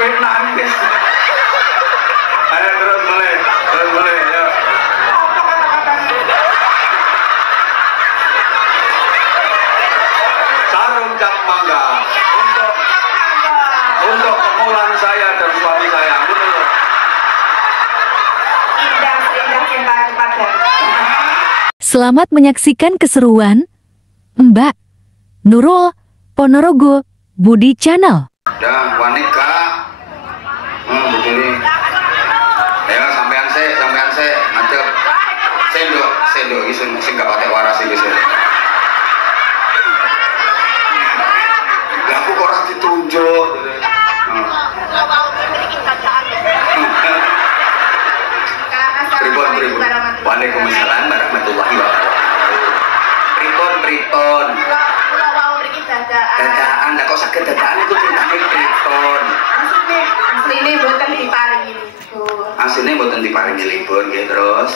duit nangis. Ayo terus mulai ya. Sarung cap mangga untuk kemulan saya dan suami saya. Betul. Indah cinta kepada. Selamat menyaksikan keseruan Mbak Nurul Ponorogo Budi Channel. Dah, wanita. Begini. Ya, sampean se, macet. Sendok iki sing gak pakai waras iki sih. Lah aku kok ora ditunjuk. Waalaikumsalam warahmatullahi wabarakatuh. Priton. Dadaan, kok sakit dadaan itu ceritanya priton. Asline mboten diparingi libur. Asline mboten diparingi libur nggih terus.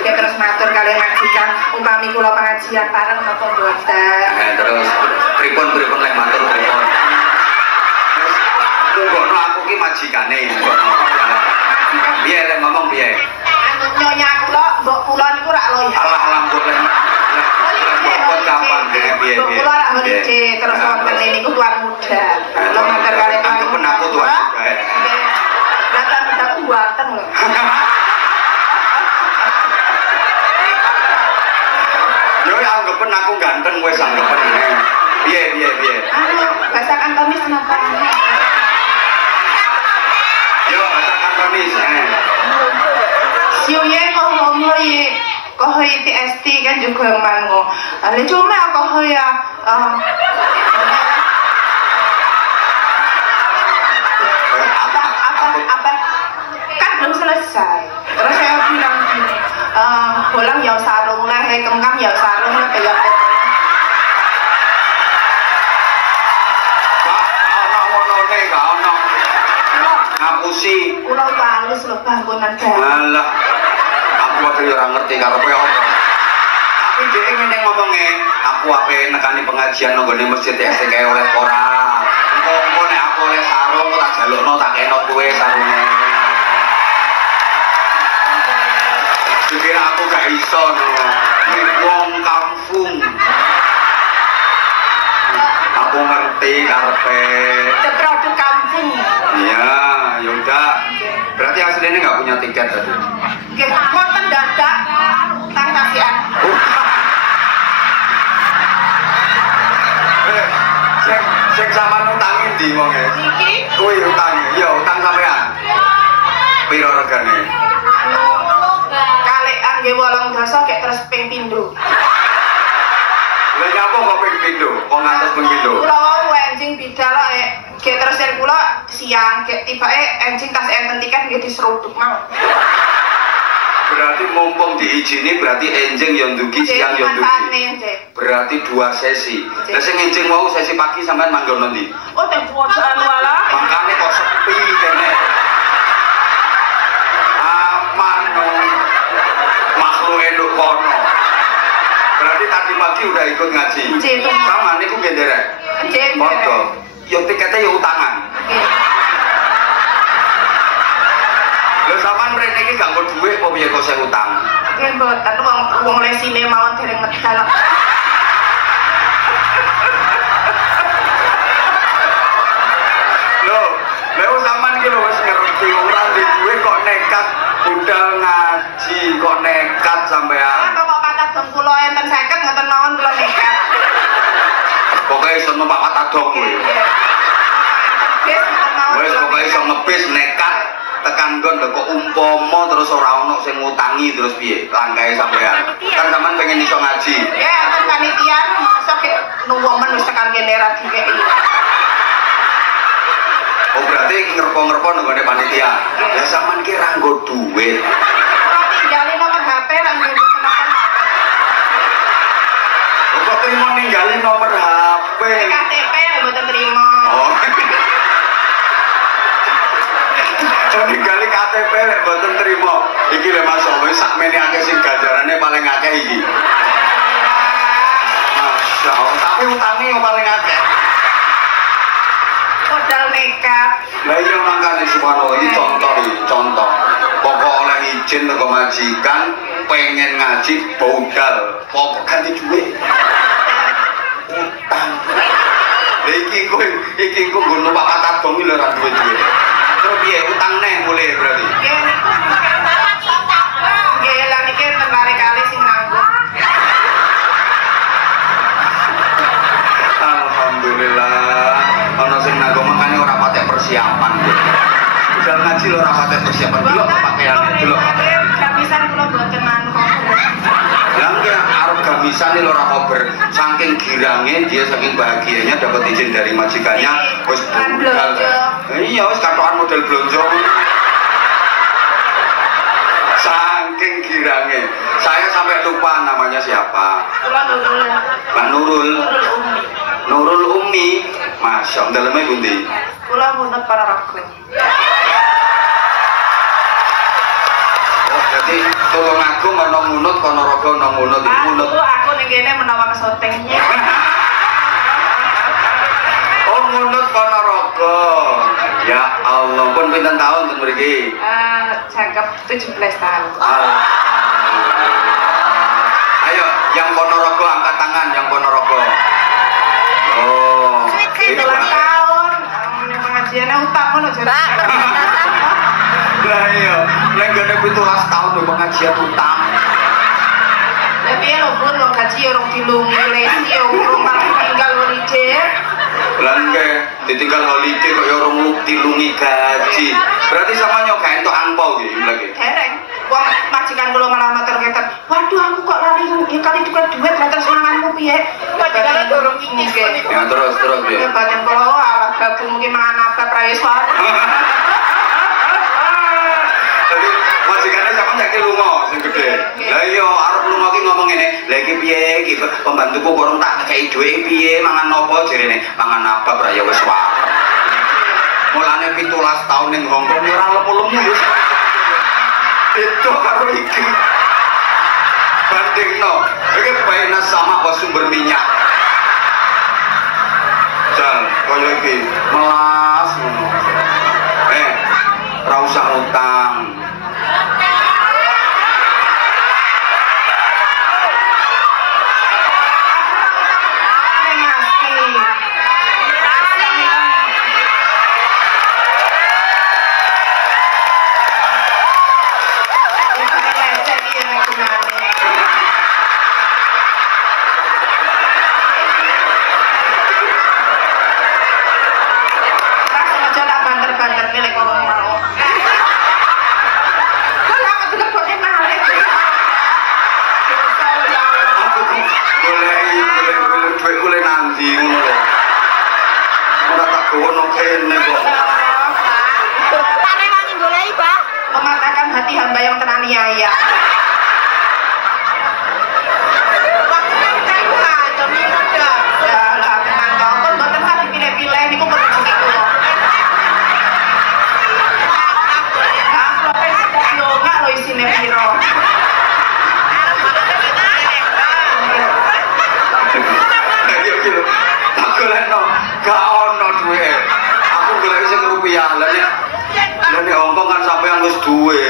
Ya terus matur kalian majikan upami kula pengajian bareng napa mboten. Terus pripun lek matur pripun. Tunggono aku ki majikane ngono. Piye lek ngomong piye? Anu nyonya kula, mbok kula niku rak loyal. Alhamdulillah. Mbok kapan piye. Kula rak ngece terus wonten niku tuan muda. Kula matur kalian aku penaku tuan muda. Datang kita buatan lho. Yo anggapen aku ganteng wis anggapen. Piye. Anu bahasa kantonis napa? Yo bahasa kantonis. Siuye ngomong-ngomong có hơi TST kan juga mango. Lalu cuma có hơi apa kan belum selesai. Terus saya bilang gini, bolang ya sarung lah, kengkang ya sarung lah kayak ngapusi. Ulang balus loh bangunan baru. Alah, aku waktu orang ngerti kalau apa. Tapi dia ingin ngomongnya, aku apa nekani pengajian nonggone masjid ya kayak oleh orang. Engko nek aku oleh sarung tak jalukno tak kena kowe sarunge. Dikira aku gak iso no. Wong kampung. Aku ngerti karepe. Produk kampung. Iya, yaudah. Berarti aslinya nggak punya tiket tadi. Oke, wonten dadak tang kasihan. Sing sampean utangi ndi wong e? Iki Kuwi utangi. Iya, utang sampean. Piro regane? kalekan nggih 8 kayak terus ping pindho. Lha nyapa kok ping pindho? Kok ngatus ping pindho? Kula wau enjing bidal kayak terus dari kula siang kayak tibake enjing tas enten tiket nggih diseruduk mau. Berarti mumpung diizini berarti enjing yang dugi siang yang dugi. Berarti 2 sesi. Lah sing enjing mau sesi pagi sampean manggon ndi? Oh, teng pojokan walah. Makane kok sepi kene. Aman no. Makhluk enduk kono. Berarti tadi pagi udah ikut ngaji. Sama niku nggih nderek. Nggih. Padha. Yo tiketnya yo utangan. Lho sampean mrene iki gak nggo dhuwit apa piye kok sing utang? Nggih mboten wong lesine mawon dereng medal. Lho sampean iki lho wis ngerti ora di dhuwit kok nekat budal ngaji kok nekat sampean. Kok patah dong kula enten 50 ngoten mawon kula nekat. Pokoke iso numpak patadong kowe. Wis pokoke iso ngebis nekat tekan nggon lho kok umpama terus ora ono sing ngutangi terus piye langkae sampean. Kan sampean pengen iso ngaji. Ya enten panitia mosok kek nuwun wis tekan kene ra dikeki. Oh berarti ngerpo-ngerpo nggone panitia. Ya sampean ki ra nggo dhuwit. Tinggalin nomor HP lan kenapa. Kok terima ninggalin nomor HP? KTP mboten trimo. Oh. Jadi kali KTP lek mboten trimo. Iki lho Mas Somo sakmene akeh sing ganjarane paling akeh iki. Masya Allah, tapi utangnya yang paling akeh. modal nekat. Lah iya makane subhanallah iki contoh. Pokok oleh izin teko majikan pengen ngaji budal, pokok ganti dhuwit. Utang. Lah iki kowe nggo numpak patadong lho ora duwe-duwe. Terus piye utang neh mulai berarti? Nggih lah niki tertarik kali sing nanggung. Alhamdulillah. Ana sing nanggung makane ora patek persiapan. Budal ngaji lho ora patek persiapan. Delok pakaiane, delok. Gamisan kula boten manut. Lah nggih arep gamisan lho ora kober. Saking girange dia saking bahagianya dapat izin dari majikannya wis budal. Iya wis katokan model blonjo. Saking girange. Saya sampai lupa namanya siapa. Kula Nurul. Mbak Nurul. Nurul Umi. Masya Allah, dalamnya bundi. Kula munut para raga. Oh, jadi tolong aku ana munut kono raga ana munut munut. Aku ning kene menawa kesoting. Oh, munut kono raga. Ya Allah, pun pinten tahun ten mriki? Jangkep 17 tahun. Ayo, yang Ponorogo angkat tangan, yang Ponorogo. Oh, 17 tahun. Pengajiannya utang ngono jare. Lah iya, nek gene 17 tahun lho pengajian utang. Lah piye lho Bun, wong gaji urung dilungi, lesi urung malah tinggal holiday. Lah nggih, ditinggal holiday kok ya urung dilungi gaji. Berarti samanya gak entuk angpau iki lagi. Dereng. Wong majikan kula malah matur ngeten. Waduh aku kok lali kali tukar duit lah terus manganmu piye? Majikane durung iki. Ya terus ya. Badan kula ala gabung mungkin mangan apa praiswar. Jadi majikannya sama nyak lunga sing gede. Lah iya arep lunga ki ngomong ngene, "Lah iki piye iki pembantuku kurang tak kei dhuwit piye mangan nopo?" Jarene, "Mangan apa bra ya wis wae." Mulane 17 tahun ning Hongkong ora lemu-lemu wis. Itu karo iki. Bandingno, iki baina sama apa sumber minyak. Jal, kaya iki melas ngono. Ora usah utang. Mematahkan hati hamba yang teraniaya. Ya lah, memang kau pun boten kan dipilih-pilih niku pun rezeki kula. Amplopnya sudah yoga lo isine piro. Aku leno, gak ono duwe. Aku golek sing rupiah. Lah nek Hongkong kan sampean wis duwe.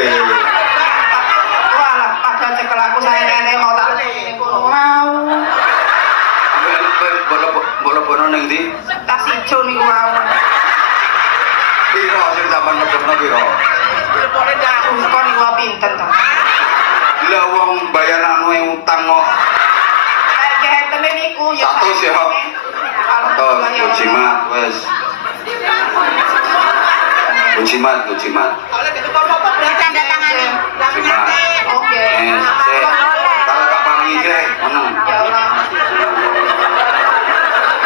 Walah, padahal cekel aku saya nenek mau tak mau. Boleh-boleh ning ndi? Tas ijo niku mau. Piro sing sampean medhepno piro? Kok niku pinten to? Lah wong bayaranmu utang kok. Kayak ngene niku ya. 100 ya. Terus jimat wis. Jimat. Tanda tangani. Jimat. Oke. Kalau gak paringi iki meneng. Ya Allah.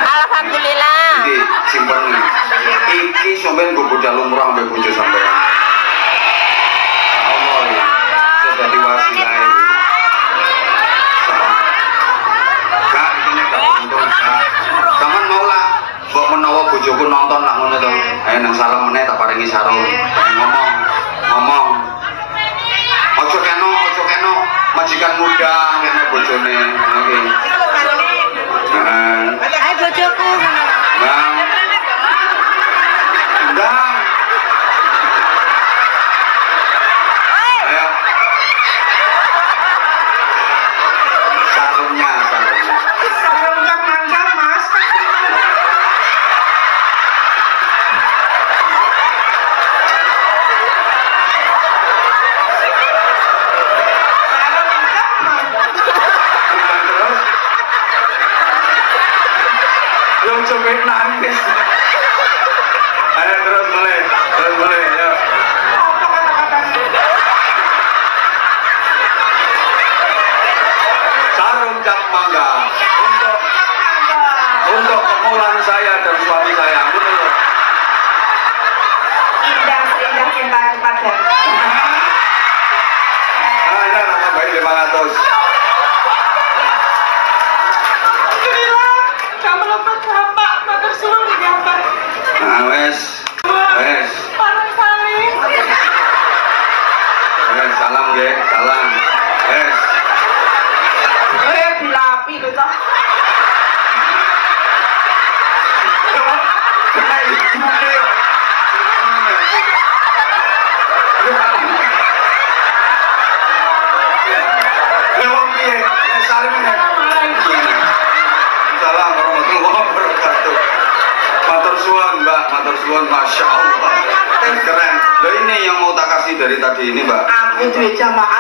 Alhamdulillah. Iki simpen. Iki sampean nggo budal lumrah ambek bojo sampean. Allah ya. Sudah diwasilah. Kak, ini gak untung, Kak. Sampeyan mau lah mbok menawa bojoku nonton nak ngono to. Nang salam meneh tak paringi sarung. Ngomong. Ojo keno majikan muda kene bojone. Nggih. Hai bojoku. Bang. Undang. Ayo. Sarungnya. Sarung cap mangga mas. Sarung cap mangga. Terus. Yang coba nangis. Ayo terus mulai, ya. Apa kata-katanya? Sarung cap mangga untuk Cap mangga. untuk kemulan saya dan suami saya. Betul loh. Indah seindah cinta kepada. Ini rasa baik 500. Alhamdulillah, kamu lepas bapak, matur suwun ya Pak. Nah, wes. Parang sari. Salam, ge, salam. Wes. Dilapi lho toh. Kena itu deh. Lewat piye? Salim ya. Salam warahmatullahi wabarakatuh. Matur suwun, Mbak. Matur suwun, Masya Allah. Keren. Loh ini yang mau tak kasih dari tadi ini, Mbak. Aku duwe jamaah